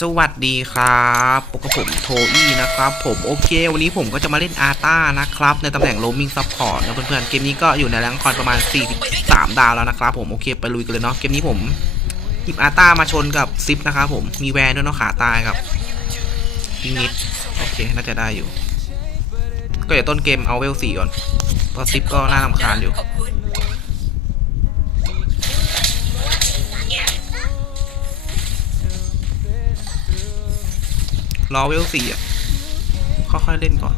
สวัสดีครับปกผมโทอี้นะครับ ผมโอเค วันนี้ผมก็จะมาเล่นอาต้านะครับ ในตำแหน่ง roaming support นะเพื่อนๆ เกมนี้ก็อยู่ในแรงคอนประมาณ 43 ดาวแล้วนะครับ ผมโอเคไปลุยกันเลยเนาะ เกมนี้ผมหยิบอาต้ามาชนกับซิปนะครับผม มีแวนด้วยเนาะขาตายครับยิงนิด โอเค น่าจะได้อยู่ ก็เดี๋ยวต้นเกมเอาเวลสี่ก่อนเพราะซิปก็น่ารำคาญอยู่ รอเวลสี่อะ ค่อยๆเล่นก่อน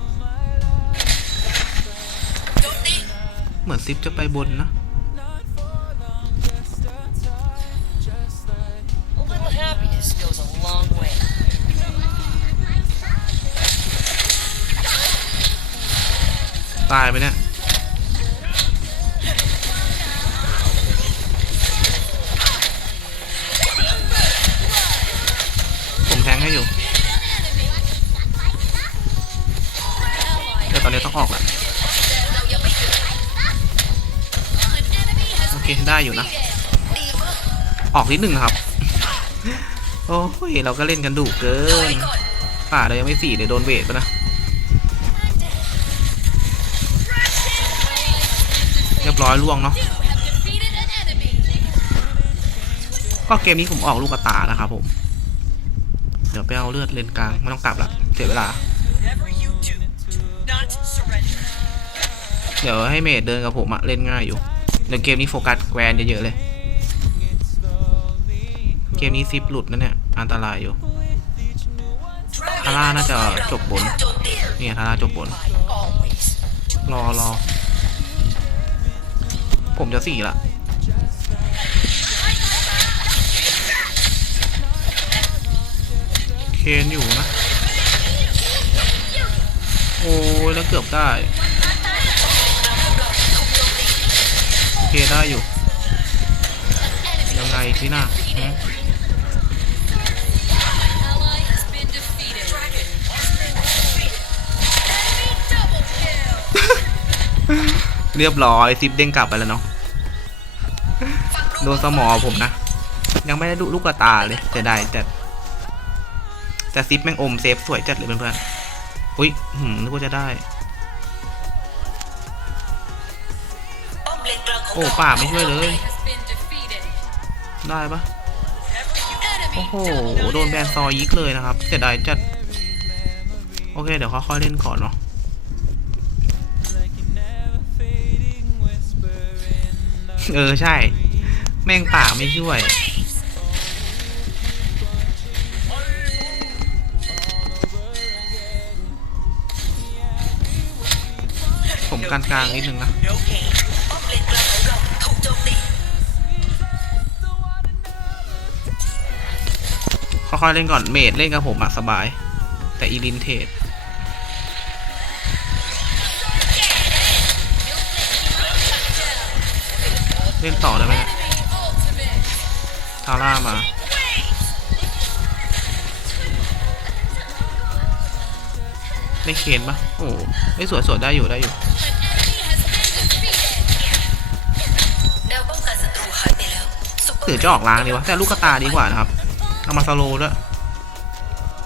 เหมือนซิปจะไปบนนะตายไปเนี่ย อนนี้ต้องออกแหละโอเคได้อยู่นะ ออกนิดหนึ่งนะครับ โอ้ยเราก็เล่นกันดุเกินป่าเรายังไม่สี่เดี๋ยวโดนเวทไปนะเรียบร้อยล่วงเนาะก็เกมนี้ผมออกลูกกระตานะครับผม เดี๋ยวไปเอาเลือดเลนกลางไม่ต้องกลับละเสียเวลา เดี๋ยวให้เมดเดินกับผมอะเล่นง่ายอยู่เดี๋ยวเกมนี้โฟกัสแกวนเยอะๆเลย เกมนี้ซิปหลุดนะเนี่ย อันตรายอยู่ทาร่าน่าจะจบบนเนี่ยทาร่าจบบน รอรอ ผมจะสี่ละเคนอยู่นะ โอ้ยแล้วเกือบได้ โอ เคได้อยู่ ยังไงพี่น่าเรียบร้อยซิปเด้งกลับไปแล้วเนาะโดนสมอผมนะ ยังไม่ได้ดูลูกกระตาเลยจะได้แต่แต่ซิปแม่งอมเซฟสวยจัดเลยเพื่อนๆอุ้ยหืมนึกว่าจะได้ องโอ้ป่าไม่ช่วยเลย ได้ปะโอ้โห โดนแบนซอยิกเลยนะครับ เสียดายจัด โอเค เดี๋ยวค่อยๆเล่นก่อนเนาะเออ ใช่ แม่งป่าไม่ช่วยผมกลางๆนิดนึงนะ จมตีค่อยๆเล่นก่อนเมดเล่นกับผมอะสบาย แต่อีลินเทดเล่นต่อได้ไหมทาร่ามาไม่เคนปะโอ้ไม่สวยสวยๆได้อยู่ได้อยู่ือจะออกล้างดีวะแต่ลูกกตาดีกว่านะครับเอามาสโลด้วย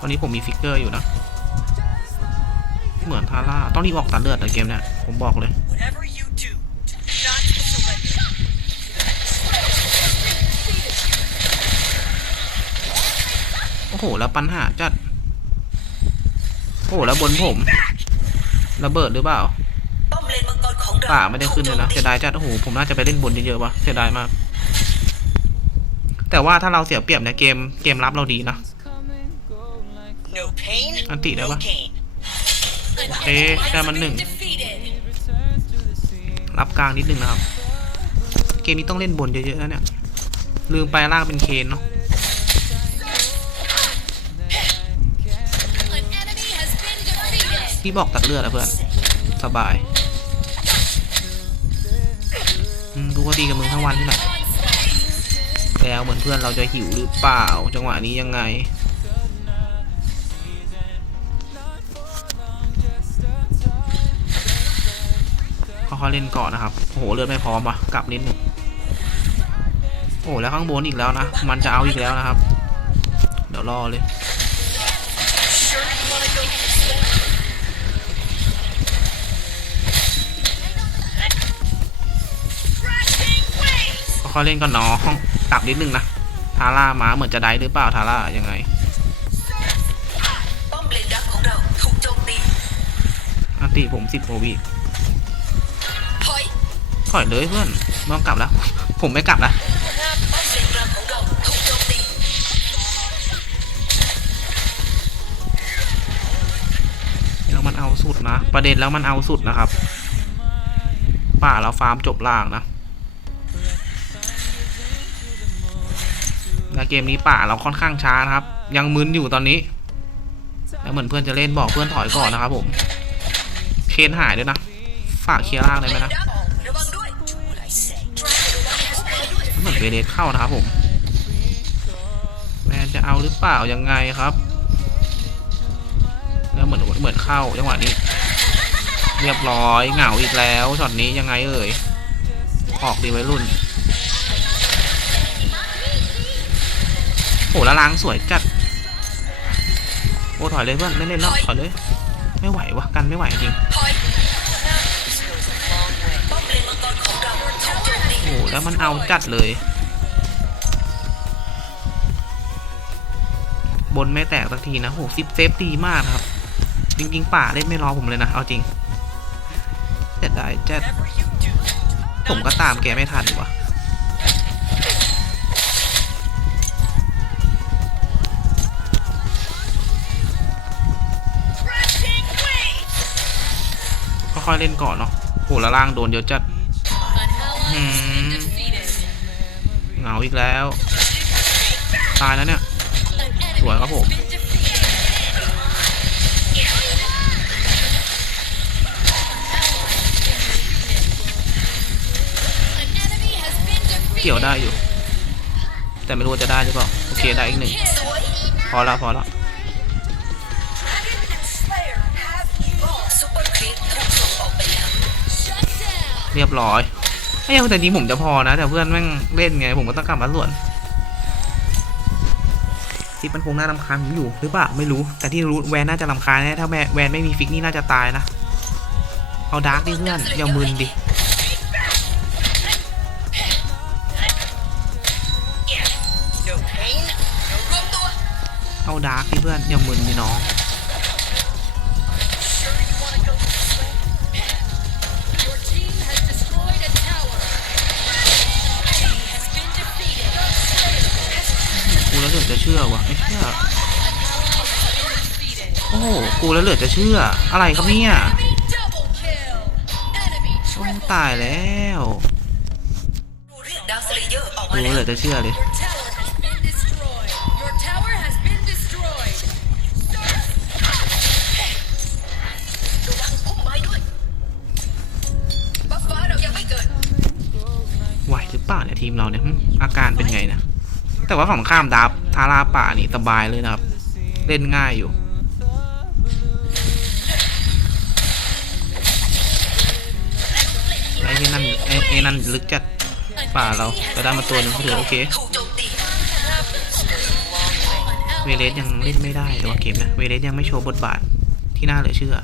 วันนี้ผมมีฟิกเกอร์อยู่นะ เหมือนทาร่าต้องรีบออกตัดเลือดในเกมเนี้ยผมบอกเลยโอ้โหแล้วปัญหาจัดโอ้โหแล้วบนผมระเบิดหรือเปล่าป่าไม่ได้ขึ้นเลยนะเสียดายจัดโอ้โหผมน่าจะไปเล่นบนเยอะๆวะเสียดายมาก แต่ว่าถ้าเราเสียเปรียบในเกมเกมรับเราดีนะ No pain, อันติได้ no ปะ gain. โอเคได้มันหนึ่งรับกลางนิดนึงนะครับ เกมนี้ต้องเล่นบนเยอะๆแล้วเนี่ย ลืมไปล่างเป็นเคนเนาะที่บอกตัดเลือดอะเพื่อน สบายอืมกูก็ดีกับมึงทั้งวันนี่แหละ แล้วเหมือนเพื่อนเราจะหิวหรือเปล่า จังหวะนี้ยังไง ค่อยๆเล่นก่อนนะครับโอ้โหเลือดไม่พร้อมว่ะกลับนิดนึงโอ้แล้วข้างบนอีกแล้วนะ มันจะเอาอีกแล้วนะครับ เดี๋ยวรอเลยค่อยเล่นก่อนน้อง ตับนิดนึงนะทาร่ามาเหมือนจะได้หรือเปล่าทาร่ายังไงป้อมเลนดักของเราถูกโจมตีอันติผมสิบโอวิถอยถอยเลยเพื่อนไม่ต้องกลับแล้ว ผมไม่กลับแล้วป้อมเลนกลางของเราถูกโจมตีแล้วมันเอาสุดนะ ประเด็นแล้วมันเอาสุดนะครับ ป่าเราฟาร์มจบล่างนะ และเกมนี้ป่าเราค่อนข้างช้านะครับ ยังมึนอยู่ตอนนี้ แล้วเหมือนเพื่อนจะเล่นบอกเพื่อนถอยก่อนนะครับผมเคนหายด้วยนะ ฝากเคลียร์ล่างได้ไหมนะเหมือนเวเลสเข้านะครับผมแมนจะเอาหรือเปล่ายังไงครับ แล้วเหมือนเหมือนเข้าจังหวะนี้ เรียบร้อยเหงาอีกแล้วช็อตนี้ยังไงเอ่ยออกดีไว้รุ่น โหละลางสวยจัดโอ้ถอยเลยเพื่อนไม่เล่นแล้วถอยเลย ไม่ไหววะกันไม่ไหวจริงโอ้แล้วมันเอาจัดเลย บนไม่แตกสักทีนะโหซิปเซฟดีมากครับ จริง ๆ ป่าเล่นไม่รอผมเลยนะ เอาจริงแต่ได้แจ๊ดผมก็ตามแกไม่ทันวะ ค่อยเล่นก่อนเนาะโหแล้วล่างโดนเยอะจัดเหงาอีกแล้ว ตายแล้วเนี่ย สวยครับผมเกี่ยวได้อยู่ แต่ไม่รู้จะได้หรือเปล่า โอเคได้อีกหนึ่ง พอแล้วพอแล้ว เรียบร้อยไอ้ยังแต่จริงผมจะพอนะ แต่เพื่อนแม่งเล่นไง ผมก็ต้องกลับมาส่วนฟิกมันคงน่ารำคาญผมอยู่หรือเปล่าไม่รู้ แต่ที่รู้แวนน่าจะรำคาญแน่ถ้าแม่แวนไม่มีฟิกนี่น่าจะตายนะ เอาดาร์กดิเพื่อนอย่ามึนดิเอาดาร์กดิเพื่อนอย่ามึนดิน้องือจะเชื่อวะไอ้เชื่อโอ้กูแล้วเหลือจะเชื่อ อะไรครับเนี่ยต้องตายแล้วกูเหลือจะเชื่อเลยไหวหรือเปล่าเนี่ยทีมเราเนี่ยอาการเป็นไงนะ แต่ว่าฝั่งข้ามดับ ทาราป่านี่สบายเลยนะครับ เล่นง่ายอยู่ ไอ้ที่นั่นไอ้ไอ้นั่นลึกจัดป่าเราแต่ได้มาตัวหนึงก็ถือโอเคเวเลสยังเล่นไม่ได้แต่ว่าเกมนะเวเลสยังไม่โชว์บทบาทที่น่าเหลือเชื่อ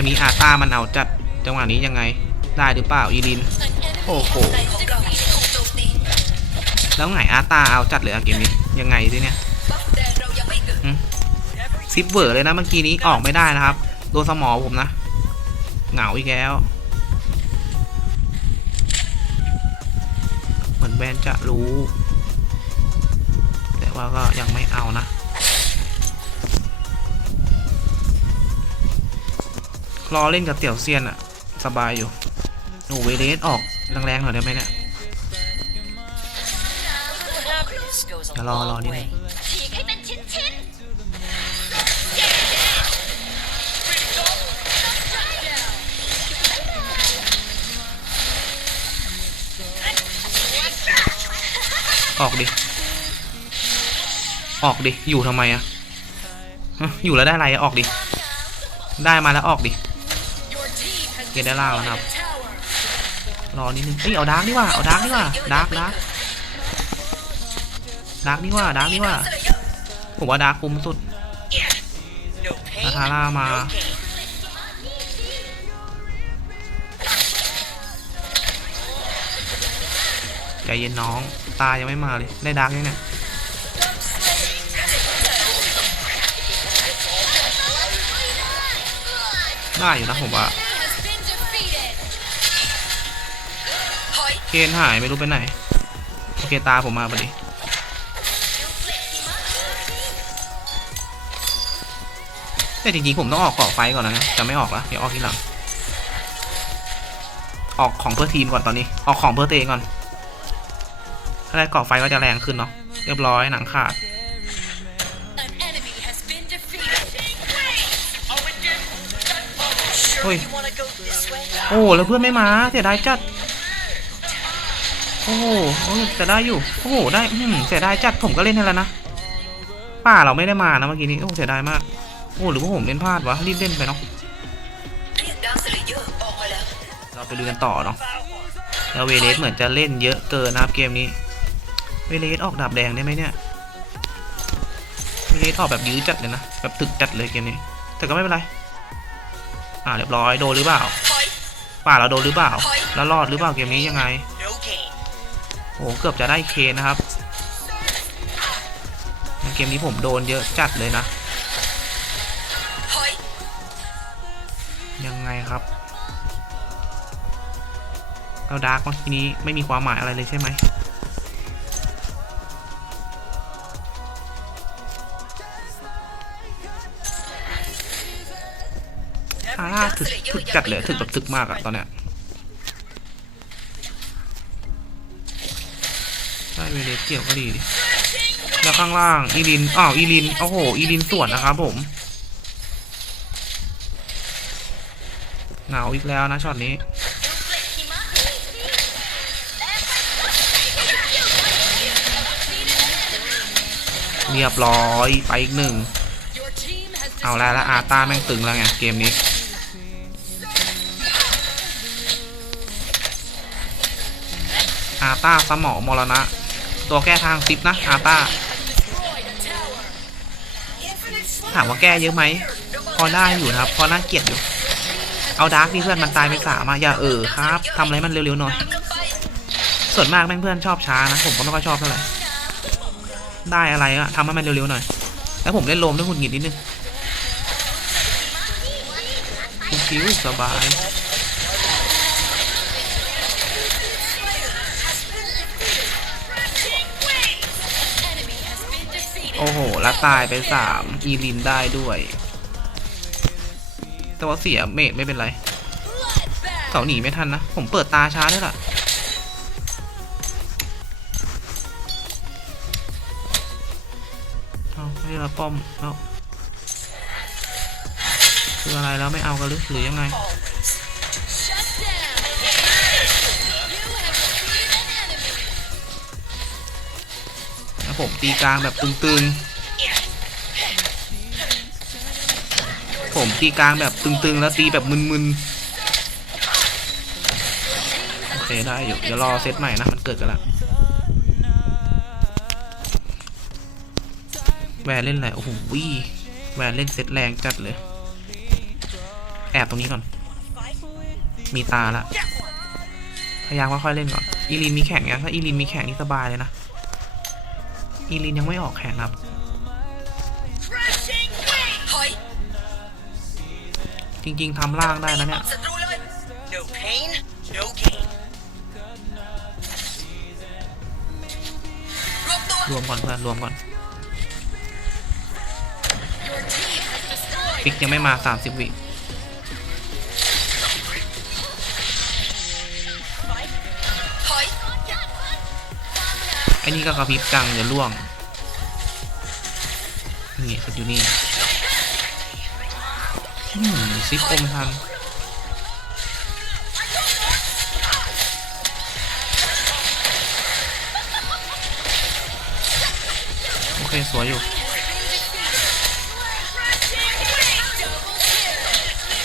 มนี้อาต้ามันเอาจัดจังหวะนี้ยังไง ได้หรือเปล่าอีลิน โอ้โห แล้วไงอาต้าเอาจัดเลยอะเกมนี้ยังไงสิเนี่ยบัฟแดงเรายังไม่เกิดซิปเวอร์เลยนะเมื่อกี้นี้ออกไม่ได้นะครับ โดนสมอผมนะ เหงาอีกแล้ว เหมือนแวนจะรู้ แต่ว่าก็ยังไม่เอานะ รอเล่นกับเตี่ยวเซียนอะสบายอยู่โอ้เวเลสออกแรงๆหน่อยได้ไหมเนี่ย This goes a เดี๋ยวรอรอนิดนึงออกดิ ออกดิ อยู่ทำไมอะฮะอยู่แล้วได้อะไรออกดิ ได้มาแล้วออกดิ กณฑ์ได้ล่าแล้วนะครับ รอนิดนึงเอ้ยเอาดาร์กนี่ว่าเอาดาร์กนี่ว่าดาร์กดาร์กดาร์กนี่ว่าดาร์กนี่ว่าผมว่าดาร์กคุ้มสุดนาทาร่ามาใจเย็นน้อง ตายังไม่มาเลย ได้ดาร์กยังเนี่ยได้อยู่นะผมว่า เคนหายไม่รู้ไปไหน โอเคตาผมมาพอดีแต่จริงๆผมต้องออกเกาะไฟก่อนนะนะจะไม่ออกละเดี๋ยวออกทีหลัง ออกของเพื่อทีมก่อนตอนนี้ ออกของเพื่อตัวเองก่อน ถ้าได้เกาะไฟก็จะแรงขึ้นเนาะ เรียบร้อยหนังขาด An enemy has been defeated. Sure Oi. you wanna go this way? โอ้แล้วเพื่อนไม่มาเสียดายจัด โอ้โหโอ้แต่ได้อยู่ โอ้โห ได้อืมเสียดายจัดผมก็เล่นให้แล้วนะ ป้าเราไม่ได้มานะเมื่อกี้นี้ โอ้เสียดายมาก โอ้หรือว่าผมเล่นพลาดวะ รีบเล่นไปเนาะเราวสเลเยอร์ออกมาแล้วเราไปดูกันต่อเนาะแล้วเวเลสเหมือนจะเล่นเยอะเกินนะครับเกมนี้ เวเลสออกดาบแดงได้ไหมเนี่ย เวเลสออกแบบยื้อจัดเลยนะ แบบถึกจัดเลยเกมนี้ แต่ก็ไม่เป็นไร อ่าเรียบร้อย โดนหรือเปล่า ป่าเราโดนหรือเปล่า แล้วรอดหรือเปล่าเกมนี้ยังไง โอ้โหเกือบจะได้เคนะครับในเกมนี้ผมโดนเยอะจัดเลยนะ ยังไงครับเราดาร์กเมื่อกี้นี้ไม่มีความหมายอะไรเลยใช่ไหมทาร่าถึกถึกจัดเลยถึกแบบถึกมากอะตอนเนี้ย เกี่ยวก็ดีดิแล้วข้างล่างอีลินอ้าวอีลินโอ้โหอีลินสวนนะครับผม หนาวอีกแล้วนะช็อตนี้เรียบร้อยไปอีกหนึ่ง เอาแล้วล้วอาต้าแม่งตึงแล้วไงเกมนี้ อาต้าสมองมรณะ ตัวแก้ทางซิปนะอาตาถามว่าแก้เยอะไหม พอได้อยู่นะครับ พอน่าเกลียดอยู่ เอาดาร์กที่เพื่อนมันตายไปสามอะอย่าเออครับทำอะไรมันเร็วๆหน่อย ส่วนมากแม่งเพื่อนชอบช้านะ ผมก็ไม่ค่อยชอบเท่าไหร่ ได้อะไรอะทำให้มันเร็วๆหน่อย แล้วผมเล่นโลมด้วยหุ่นหงิดนิดนึงคิวสบาย โอ้โห แล้วตายไปสามอีลินได้ด้วย แต่ว่าเสียเมดไม่เป็นไรเขาหนีไม่ทันนะ ผมเปิดตาช้าด้วยล่ะเอาไม่ละป้อม เอาคืออะไรแล้วไม่เอากันหรือหรือยังไง ผมตีกลางแบบตึงๆ ผมตีกลางแบบตึงๆ แล้วตีแบบมึนๆ โอเคได้อยู่ เดี๋ยวรอเซตใหม่นะ มันเกิดกันแล้วแวนเล่นอะไร โอ้โหวิแวนเล่นเซตแรงจัดเลย แอบตรงนี้ก่อน มีตาละ พยายามค่อยๆเล่นก่อน อีลินมีแข่งยังถ้าอีลินมีแข่งนี่สบายเลยนะ อีลินยังไม่ออกแข่งครับถอยจริงๆทำล่างได้นะเนี่ยศัตรูเลย no pain no gain รวมตัวรวมก่อนเพื่อนรวมก่อน Your team has destroyed ฟิกยังไม่มา 30 วิ อ้นี่ก็กระพริบจังเดี๋ยวล่วง นี่สุดอยู่นี่อืมซิปคมทันเค สวยอยู่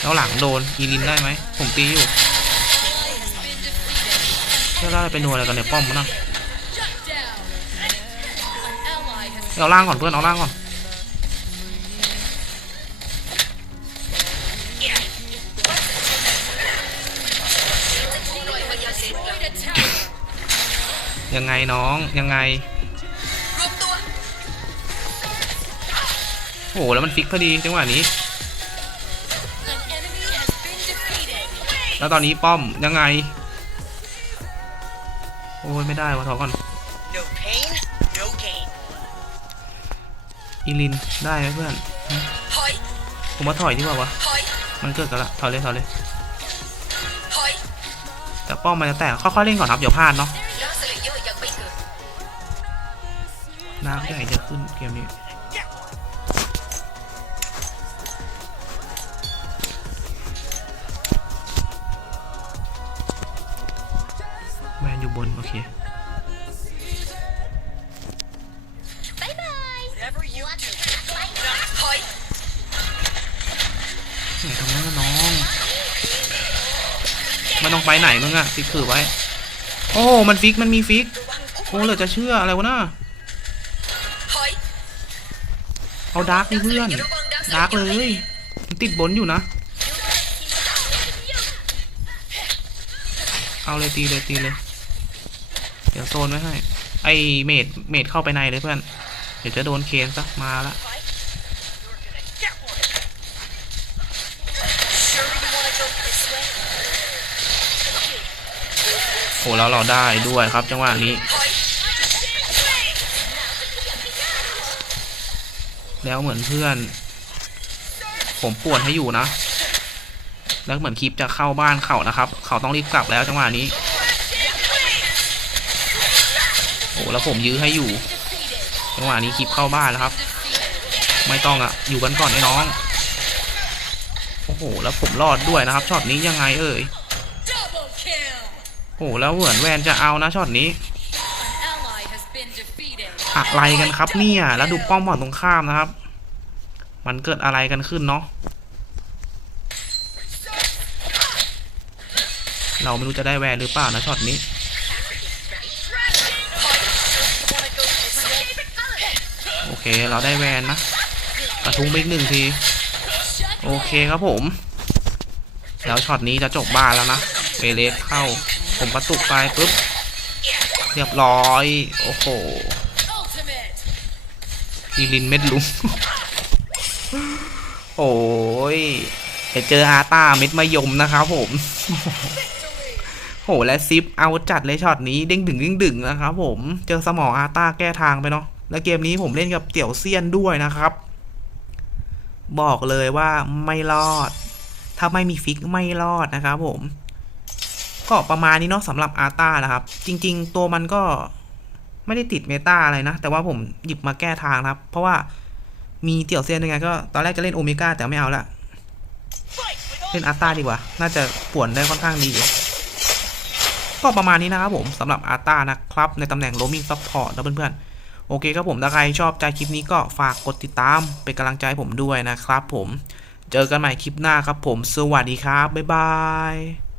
แล้วหลังโดน อีลินได้ไหม ผมตีอยู่เชื่อได้ไปนัวอะไรกันเนี่ย ป้อมมันนะ เอาล่างก่อนเพื่อนเอาล่างก่อนยังไงน้องยังไงโอ้โหแล้วมันฟิกพอดีจังหวะนี้ แล้วตอนนี้ป้อมยังไง โอ้ยไม่ได้วะถอก่อน อีลินได้ไหมเพื่อนถอยผมว่าถอยดีกว่าวะถอยมันเกิดกันละ ถอยเลยถอยเลยถอยแต่ป้อมมันจะแตกค่อยๆเล่นก่อนครับเดี๋ยวพลาดเนาะดาร์คสเลเยอร์ยังไม่เกิดน้ำใหญ่จะขึ้นเกมนี้แมนอยู่บน โอเค ไหนตรงนั้นน้องไม่ต้องไปไหนมึงอะฟิกถือไว้ โอ้ มันฟิก มันมีฟิก โอ้เหลือจะเชื่ออะไรวะน่าเอาดาร์กดิเพื่อน ดาร์กเลย ติดบนอยู่นะ เอาเลยตีเลยตีเลย เดี๋ยวโซนไว้ให้ ไอเมดเมดเข้าไปในเลยเพื่อน เดี๋ยวจะโดนเคนซะมาละ โอ้แล้วเราได้ด้วยครับ จังหวะนี้ แล้วเหมือนเพื่อน ผมปวดให้อยู่นะ แล้วเหมือนคลิปจะเข้าบ้านเขานะครับ เขาต้องรีบกลับแล้วจังหวะนี้โอ้แล้วผมยื้อให้อยู่จังหวะนี้คลิปเข้าบ้านแล้วครับ ไม่ต้องอะอยู่กันก่อนไอ้น้องโอ้โหแล้วผมรอดด้วยนะครับช็อตนี้ยังไงเอ่ย อ้แล้วเหมือนแวนจะเอานะช็อตนี้ อะไรกันครับเนี่ยแล้วดูป้อมฝั่งตรงข้ามนะครับ มันเกิดอะไรกันขึ้นเนาะเราไม่รู้จะได้แวนหรือเปล่านะช็อตนี้โอเคเราได้แวนนะกระทุ้งไปอีกหนึ่งที โอเคครับผม แล้วช็อตนี้จะจบบ้านแล้วนะเวเลสเข้า ผมกระตุกไปปุ๊บ เรียบร้อย โอ้โหอีลินเม็ดลุง โอ้ยเดี๋ยวเจออาตาเม็ดมะยมนะครับผม โหและซิปเอาจัดเลยช็อตนี้เด้งดึงเด้งดึงนะครับผม เจอสมองอาตาแก้ทางไปเนาะ แล้วเกมนี้ผมเล่นกับเตี่ยวเซียนด้วยนะครับ บอกเลยว่าไม่รอด ถ้าไม่มีฟิกไม่รอดนะครับผม ก็ประมาณนี้เนาะสำหรับอาตานะครับ จริง ๆ ตัวมันก็ไม่ได้ติดเมตาอะไรนะ แต่ว่าผมหยิบมาแก้ทางนะครับ เพราะว่ามีเตี่ยวเซียนยังไงก็ตอนแรกจะเล่นโอเมก้าแต่ไม่เอาละเล่นอาร์ตาดีกว่า น่าจะป่วนได้ค่อนข้างดี ก็ประมาณนี้นะครับผมสำหรับอาร์ตานะครับ ในตำแหน่ง roaming support นะเพื่อนๆ โอเคครับผมถ้าใครชอบใจคลิปนี้ก็ฝากกดติดตามเป็นกำลังใจให้ผมด้วยนะครับผม เจอกันใหม่คลิปหน้าครับผม สวัสดีครับ บ๊ายบาย